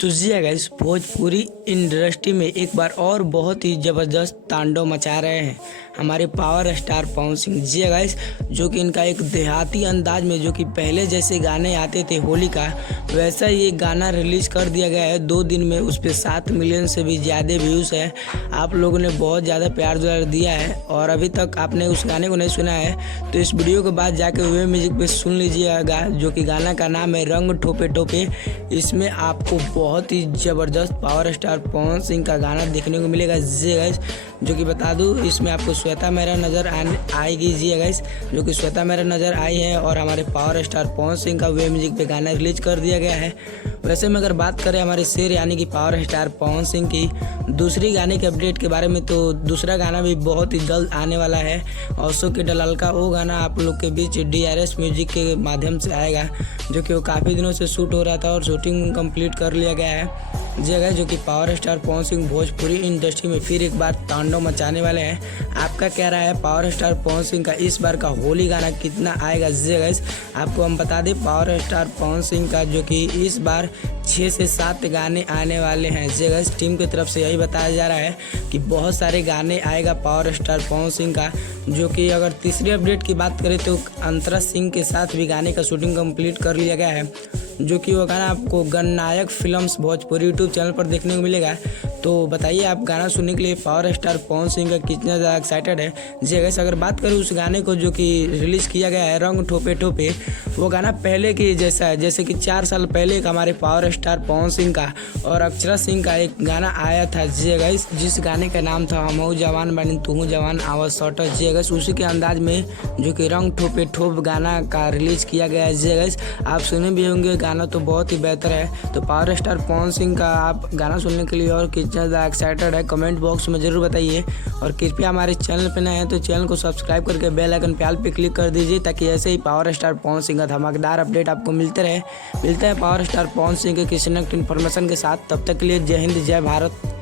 तो जी guys, Bhojpuri industry में एक बार और बहुत ही ज़बरदस्त तांडव मचा रहे हैं हमारे पावर स्टार पवन सिंह। जी गाइस, जो कि इनका एक देहाती अंदाज में जो कि पहले जैसे गाने आते थे होली का, वैसा ही एक गाना रिलीज़ कर दिया गया है 2 दिन में। उस पर 7 मिलियन से भी ज़्यादा व्यूज़ है। आप लोगों ने बहुत ज़्यादा प्यार दुलार दिया है और अभी तक आपने उस गाने को नहीं सुना है तो इस वीडियो के बाद जाके वे म्यूजिक पे सुन लीजिएगा, जो कि गाना का नाम है रंग ठोपे ठोपे। इसमें आपको बहुत ही ज़बरदस्त पावर स्टार पवन सिंह का गाना देखने को मिलेगा। जी गाइस, जो कि बता दूं, इसमें आपको श्वेता मेहरा नज़र आएगी। जी गाइस, जो कि श्वेता मेहरा नज़र आई है और हमारे पावर स्टार पवन सिंह का वे म्यूजिक पे गाना रिलीज कर दिया गया है। वैसे में अगर बात करें हमारे शेर यानी कि पावर स्टार पवन सिंह की दूसरी गाने के अपडेट के बारे में, तो दूसरा गाना भी बहुत ही जल्द आने वाला है। अशोक डलाल का वो गाना आप लोग के बीच DRS म्यूजिक के माध्यम से आएगा, जो कि वो काफ़ी दिनों से शूट हो रहा था और शूटिंग कंप्लीट कर लिया गया है। जगह जो कि power star Pawan Singh Bhojpuri industry में फिर एक बार तांडव मचाने वाले हैं। आपका क्या राय है पावर स्टार पवन सिंह का इस बार का होली गाना कितना आएगा? जगह आपको हम बता दें, पावर स्टार पवन सिंह का जो कि इस बार 6 से 7 गाने आने वाले हैं। जगह टीम की तरफ से यही बताया जा रहा है कि बहुत सारे गाने आएगा पावर स्टार पवन सिंह का। जो कि अगर तीसरी अपडेट की बात करें तो अंतरा सिंह के साथ भी गाने का शूटिंग कंप्लीट कर लिया गया है, जो कि वो गाना आपको Gananayak films Bhojpuri YouTube channel पर देखने को मिलेगा। तो बताइए, आप गाना सुनने के लिए पावर स्टार पवन सिंह का कितना ज़्यादा एक्साइटेड है? जी गाइस, अगर बात करें उस गाने को जो कि रिलीज़ किया गया है रंग ठोपे ठोपे, वो गाना पहले की जैसा है, जैसे कि 4 साल पहले एक हमारे पावर स्टार पवन सिंह का और अक्षरा सिंह का एक गाना आया था। जी गाइस, जिस गाने का नाम था हमहू जवान बनी तू जवान आवाज शॉर्ट। जी गाइस, उसी के अंदाज में जो कि रंग ठोपे ठोप गाना का रिलीज़ किया गया है। जी गाइस, आप सुने भी होंगे, गाना तो बहुत ही बेहतर है। तो पावर स्टार पवन सिंह का आप गाना सुनने के लिए और कितना ज़्यादा एक्साइटेड है कमेंट बॉक्स में ज़रूर बताइए। और कृपया हमारे चैनल पर नए हैं तो चैनल को सब्सक्राइब करके बेल आइकन पे ऑल पे क्लिक कर दीजिए, ताकि ऐसे ही पावर स्टार पवन सिंह का धमाकेदार अपडेट आपको मिलते रहे। मिलता है पावर स्टार पवन सिंह के किसी न किसी इन्फॉर्मेशन के साथ। तब तक के लिए जय हिंद, जय भारत।